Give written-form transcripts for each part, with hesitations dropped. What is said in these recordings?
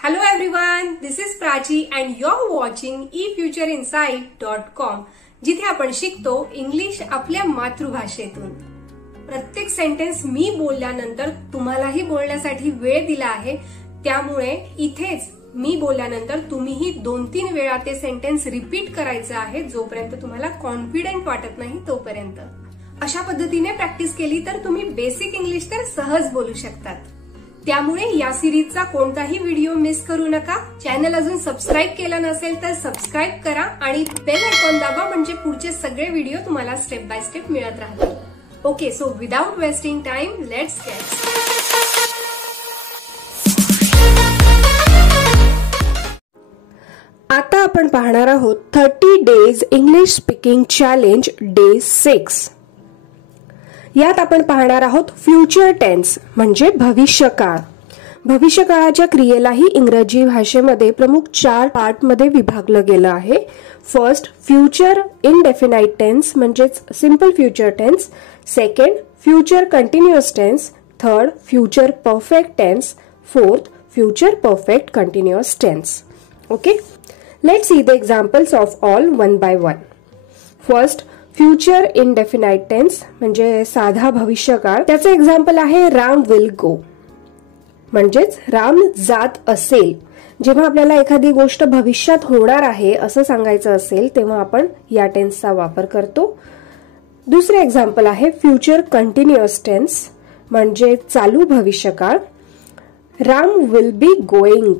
Hello everyone, this is Prachi and you're watching efutureinsight.com जिथे आपण शिकतो इंग्लिश आपल्या मातृभाषेतून। प्रत्येक सेंटेन्स मी बोलल्यानंतर तुम्हालाही बोलण्यासाठी वेळ दिला आहे, त्यामुळे इथेच मी बोलल्यानंतर तुम्हीही 2-3 वेळा ते सेंटेन्स रिपीट करायचं आहे जोपर्यंत तुम्हाला कॉन्फिडंट वाटत नाही तोपर्यंत। अशा पद्धतीने प्रॅक्टिस केली तर तुम्ही बेसिक इंग्लिश तर सहज बोलू शकतात। त्यामुळे या सिरीजचा कोणताही व्हिडिओ मिस करू नका। चॅनल अजून सबस्क्राइब केलं नसेल तर सबस्क्राइब करा आणि बेल आयकॉन दाबा म्हणजे पुढचे सगळे व्हिडिओ तुम्हाला स्टेप बाय स्टेप मिळत राहतील। Okay, so without wasting time let's get started. आता आपण पाहणार आहोत 30 days English speaking challenge day 6। यात आपण पाहणार आहोत फ्युचर टेन्स म्हणजे भविष्यकाळ। भविष्यकाळाच्या क्रियेलाही इंग्रजी भाषेमध्ये प्रमुख 4 पार्ट मध्ये विभागलं गेलं आहे। फर्स्ट, फ्युचर इनडेफिनाइट टेन्स म्हणजेच simple future tense. Second, future continuous tense. Third, future perfect tense. Fourth, future perfect continuous tense. Okay, let's see the examples of all one by one. First, future indefinite tense म्हणजे साधा भविष्यकाळ। त्याचं example आहे Ram will go, म्हणजेच राम जात असेल। जेव्हा आपल्याला एखादी गोष्ट भविष्यात होणार आहे असं सांगायचं असेल तेव्हा आपण या टेन्सचा वापर करतो। दुसरे एक्झाम्पल आहे फ्युचर कंटिन्युअस टेन्स म्हणजे चालू भविष्यकाळ। Ram will be going,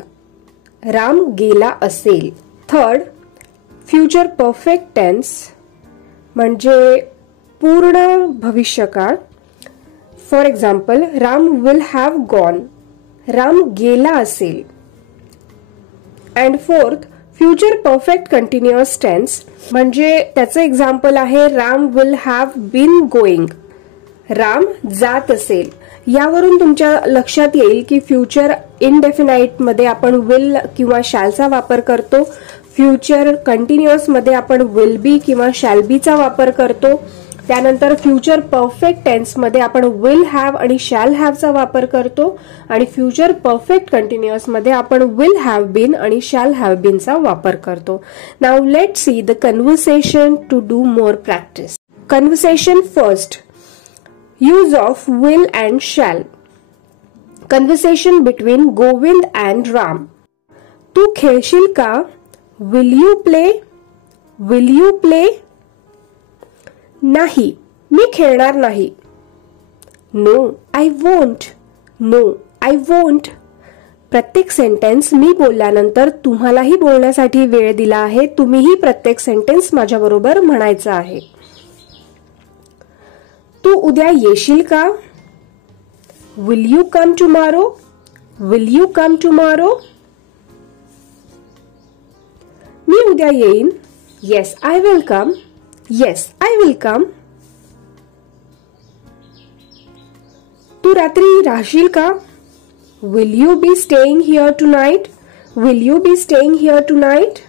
Ram गेला असेल। थर्ड, फ्युचर परफेक्ट टेन्स म्हणजे पूर्ण भविष्यकाळ। For example, Ram will have gone, Ram गेला असेल। And fourth, future perfect continuous tense म्हणजे त्याचं एक्झाम्पल आहे Ram will have been going, Ram जात असेल। यावरून तुमच्या लक्षात येईल की फ्युचर इनडेफिनाइट मध्ये आपण विल किंवा शॅलचा वापर करतो। फ्युचर कंटिन्युअस मध्ये आपण विल बी किंवा शॅल बी चा वापर करतो। त्यानंतर फ्युचर परफेक्ट टेन्स मध्ये आपण विल हॅव आणि शॅल हॅव चा वापर करतो आणि फ्युचर परफेक्ट कंटिन्युअस मध्ये आपण विल हॅव बीन आणि शॅल हॅव बीन चा वापर करतो। Now let's see the conversation to do more practice. Conversation first, use of will and shall. Conversation between Govind and Ram. तू खेळशील का? Will you play? Will you play? नाही, मी खेळणार नाही। No, I won't. No, I won't. प्रत्येक sentence मी बोलल्यानंतर तुम्हालाही बोलण्यासाठी वेळ दिला आहे। तुम्हीही प्रत्येक सेंटेन्स माझ्याबरोबर म्हणायचं आहे। तू उद्या येशील का? Will you come tomorrow? Will you come tomorrow? मी उद्या येईन। Yes, I will come. Yes, I will come. तू रात्री राहशील का? Will you be staying here tonight? Will you be staying here tonight?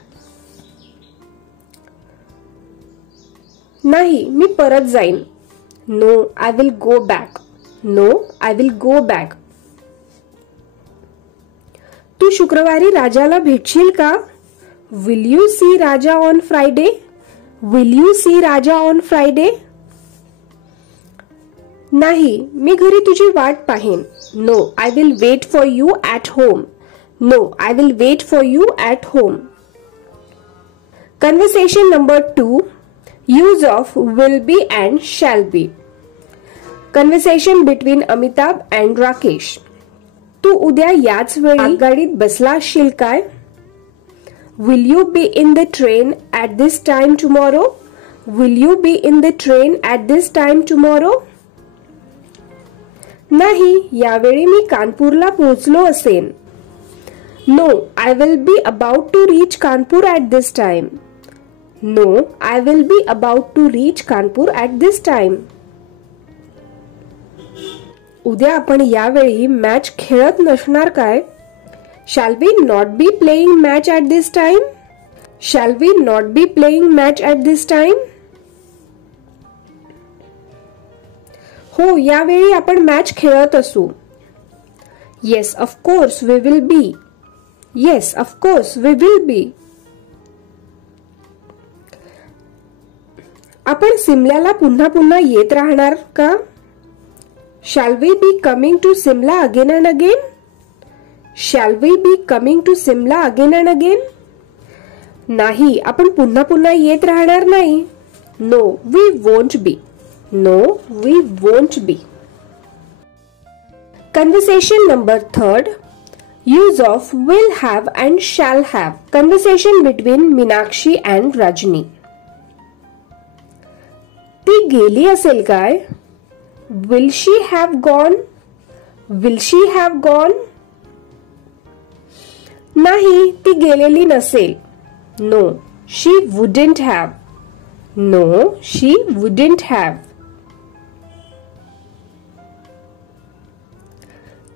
नाही, मी परत जाईन। No, I will go back. No, I will go back. तू शुक्रवारी राजाला भेटशील का? Will you see Raja on Friday? Will you see Raja on Friday? नाही, मी घरी तुझी वाट पाहीन। No, I will wait for you at home. No, I will wait for you at home. Conversation number 2, use of will be and shall be. Conversation between Amitabh and Rakesh. तू उद्या याच वेळी आगगाडीत बसला असशील काय? Will you be in the train at this time tomorrow? Will you be in the train at this time tomorrow? नाही, यावेळी मी कानपूरला पोहोचलो असेन। No, I will be about to reach Kanpur at this time. No, I will be about to reach Kanpur at this time. उद्या आपण यावेळी match खेळत नसणार काय? Shall we not be playing match at this time? Shall we not be playing match at this time? हो, यावेळी आपण match खेळत असू। Yes, of course we will be. Yes, of course, we will be. आपण सिमल्याला पुन्हा पुन्हा येत राहणार का? Shall we be coming to Simla again and again? Shall we be coming to Simla again and again? नाही, आपण पुन्हा पुन्हा येत राहणार नाही. No, we won't be. No, we won't be. Conversation number 3. Use of will have and shall have. Conversation between Meenakshi and Rajni. ती गेली असेल काय? Will she have gone? Will she have gone? नाही, ती गेलेली नसेल. No, she wouldn't have. No, she wouldn't have.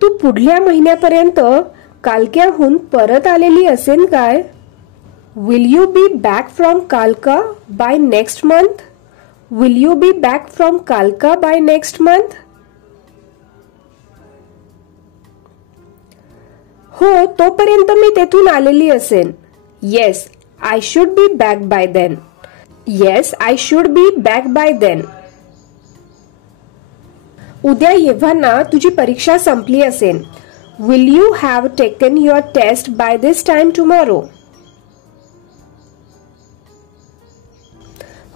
तू पुढल्या महिन्यापर्यंत कालक्याहून परत आलेली असेल काय? Will you be back from Kalka by next month? Will you be back from Kalka by next month? हो, तोपर्यंत मी तेथून आलेली असेन. Yes, I should be back by then. Yes, I should be back by then. उद्या येव्हाना तुझी परीक्षा संपली असेल. Will you have taken your test by this time tomorrow?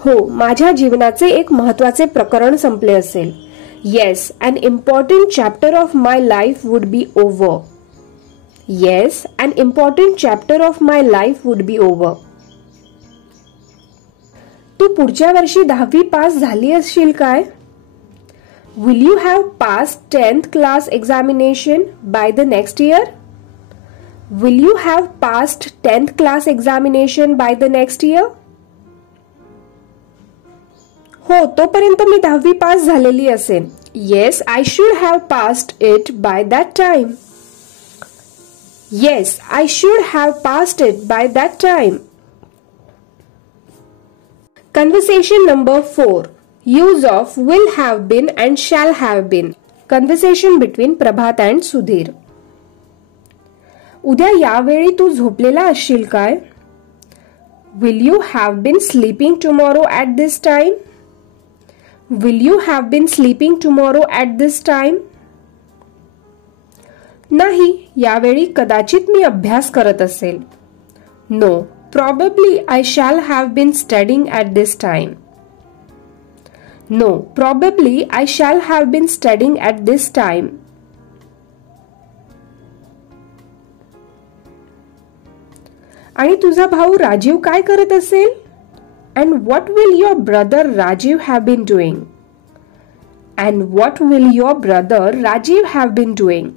हो, माझ्या जीवनाचे एक महत्त्वाचे प्रकरण संपले असेल. Yes, an important chapter of my life would be over. Yes, an important chapter of my life would be over. तू पुढच्या वर्षी 10वी पास झाली असशील काय? Will you have passed 10th class examination by the next year? Will you have passed 10th class examination by the next year? हो, तोपर्यंत मी 10वी pass झालेली असेन. Yes, I should have passed it by that time. Yes, I should have passed it by that time. Conversation number 4. Use of will have been and shall have been. Conversation between Prabhat and Sudhir. उद्या यावेळी तू झोपलेला असशील काय? Will you have been sleeping tomorrow at this time? Will you have been sleeping tomorrow at this time? नाही, यावेळी कदाचित मी अभ्यास करत असेल. No, probably I shall have been studying at this time. No, probably I shall have been studying at this time. आणि तुझा भाऊ राजीव काय करत असेल? And what will your brother Rajiv have been doing? And what will your brother Rajiv have been doing?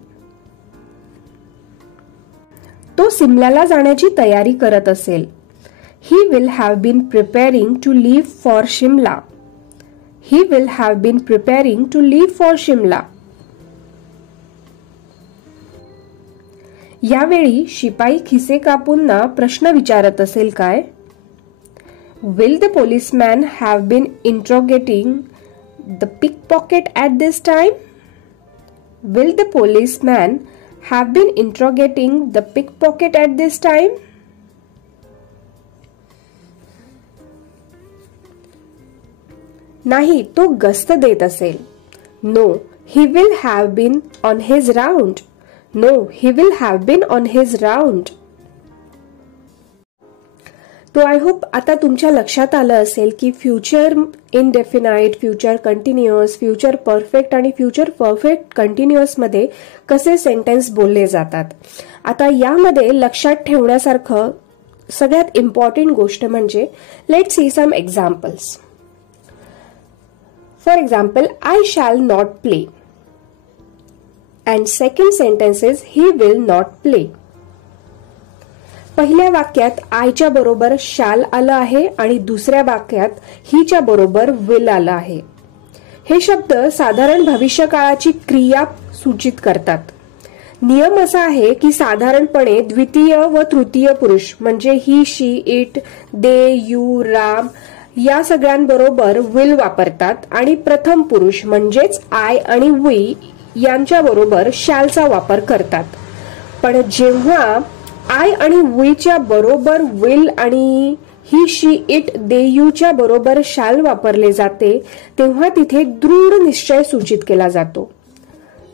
तो सिमल्याला जाण्याची तयारी करत असेल. He will have been preparing to leave for Shimla. He will have been preparing to leave for Shimla. यावेळी शिपाई खिसे कापूंना प्रश्न विचारत असेल काय? Will the policeman have been interrogating the pickpocket at this time? Will the policeman have been interrogating the pickpocket at this time? नाही, तो गस्त देत असेल. No, he will have been on his round. No, he will have been on his round. तो I hope आता तुमच्या लक्षात आलं असेल की future indefinite, future continuous, future perfect आणि फ्युचर परफेक्ट कंटिन्युअस मध्ये कसे सेंटेन्स बोलले जातात. आता यामध्ये लक्षात ठेवण्यासारखं सगळ्यात इम्पॉर्टंट गोष्ट म्हणजे let's see some examples. For example, I shall not play. And second sentence is he will not play. पहिल्या वाक्यात आयच्या बरोबर shall आलं आहे आणि दुसऱ्या वाक्यात हीच्या बरोबर will आलं आहे. हे शब्द साधारण भविष्यकाळाची क्रिया सूचित करतात. नियम असा आहे की साधारणपणे द्वितीय व तृतीय पुरुष म्हणजे ही, शी, इट, दे, यू, राम या सगळ्यांबरोबर will वापरतात आणि प्रथम पुरुष म्हणजेच आय आणि वी यांच्या बरोबर shall चा वापर करतात. पण जेव्हा आय आणि वीच्या बरोबर विल आणि ही शी इट दे यूच्या बरोबर शॅल वापरले जाते तेव्हा तिथे दृढ निश्चय सूचित केला जातो.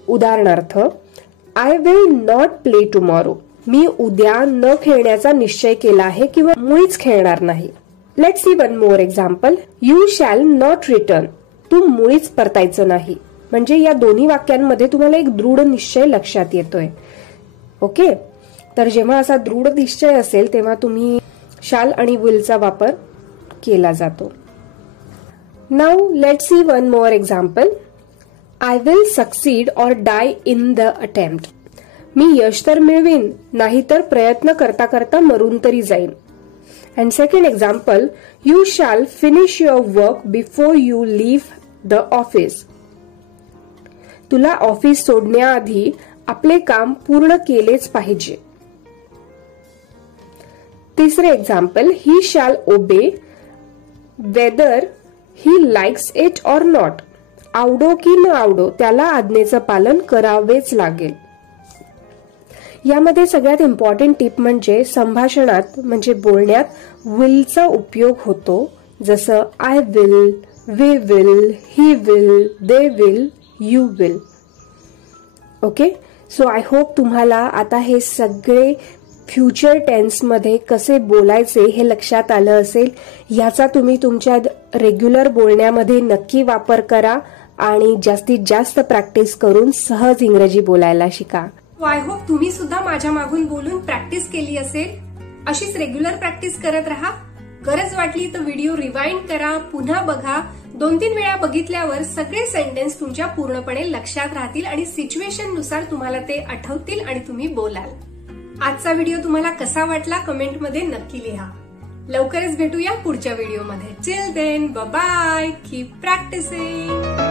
उदाहरणार्थ, I will not play tomorrow. मी उद्या न खेळण्याचा निश्चय केला आहे किंवा मुळीच खेळणार नाही. Let's see one more example. You shall not return. तू मुळीच परतायचं नाही. म्हणजे या दोन्ही वाक्यांमध्ये तुम्हाला एक दृढ निश्चय लक्षात येतोय. ओके, तर जेव्हा असा दृढ निश्चय असेल तेव्हा तुम्ही शॅल आणि विलचा वापर केला जातो. Now let's see one more example. I will succeed or die in the attempt. मी यश तर मिळवीन, नाहीतर प्रयत्न करता करता मरून तरी जाईन. And second example, you shall finish your work before you leave the office. तुला ऑफिस सोडण्याआधी आपले काम पूर्ण केलेच पाहिजे. तिसरे example, he shall obey whether he likes it or not. आवडो की न आवडो त्याला आज्ञेचं पालन करावेच लागेल. यामध्ये सगळ्यात इम्पॉर्टंट टिप म्हणजे संभाषणात म्हणजे बोलण्यात विलचा उपयोग होतो. जसं I will, we will, he will, they will, you will. Okay, so I hope तुम्हाला आता हे सगळे फ्युचर टेन्स मध्ये कसे बोलायचे हे लक्षात आलं असेल. याचा तुम्ही तुमच्या रेग्युलर बोलण्यामध्ये नक्की वापर करा आणि जास्तीत जास्त प्रॅक्टिस करून सहज इंग्रजी बोलायला शिका. आय होप तुम्ही सुद्धा माझ्या मागून बोलून प्रॅक्टिस केली असेल. अशीच रेग्युलर प्रॅक्टिस करत राहा. गरज वाटली तर व्हिडिओ रिवाइंड करा, पुन्हा बघा. 2-3 वेळा बघितल्यावर सगळे सेंटेन्स तुमच्या पूर्णपणे लक्षात राहतील आणि सिच्युएशन नुसार तुम्हाला ते आठवतील आणि तुम्ही बोलाल. आजचा व्हिडिओ तुम्हाला कसा वाटला कमेंटमध्ये नक्की लिहा. लवकरच भेटूया पुढच्या व्हिडिओमध्ये. Till then bye bye. Keep practising.